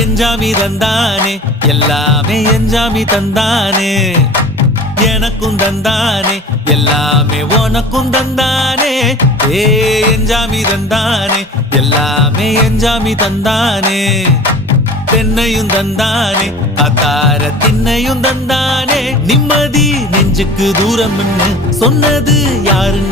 எஞ்சாமி தந்தானே எல்லாமே எஞ்சாமி தந்தானே எனக்கும் தந்தானே எல்லாமே உனக்கும் தந்தானே ஏ எஞ்சாமி தந்தானே எல்லாமே எஞ்சாமி தந்தானே தென்னையும் தந்தானே அத்தார திண்ணையும் தந்தானே நிம்மதி நெஞ்சுக்கு தூரம் சொன்னது யாருன்னு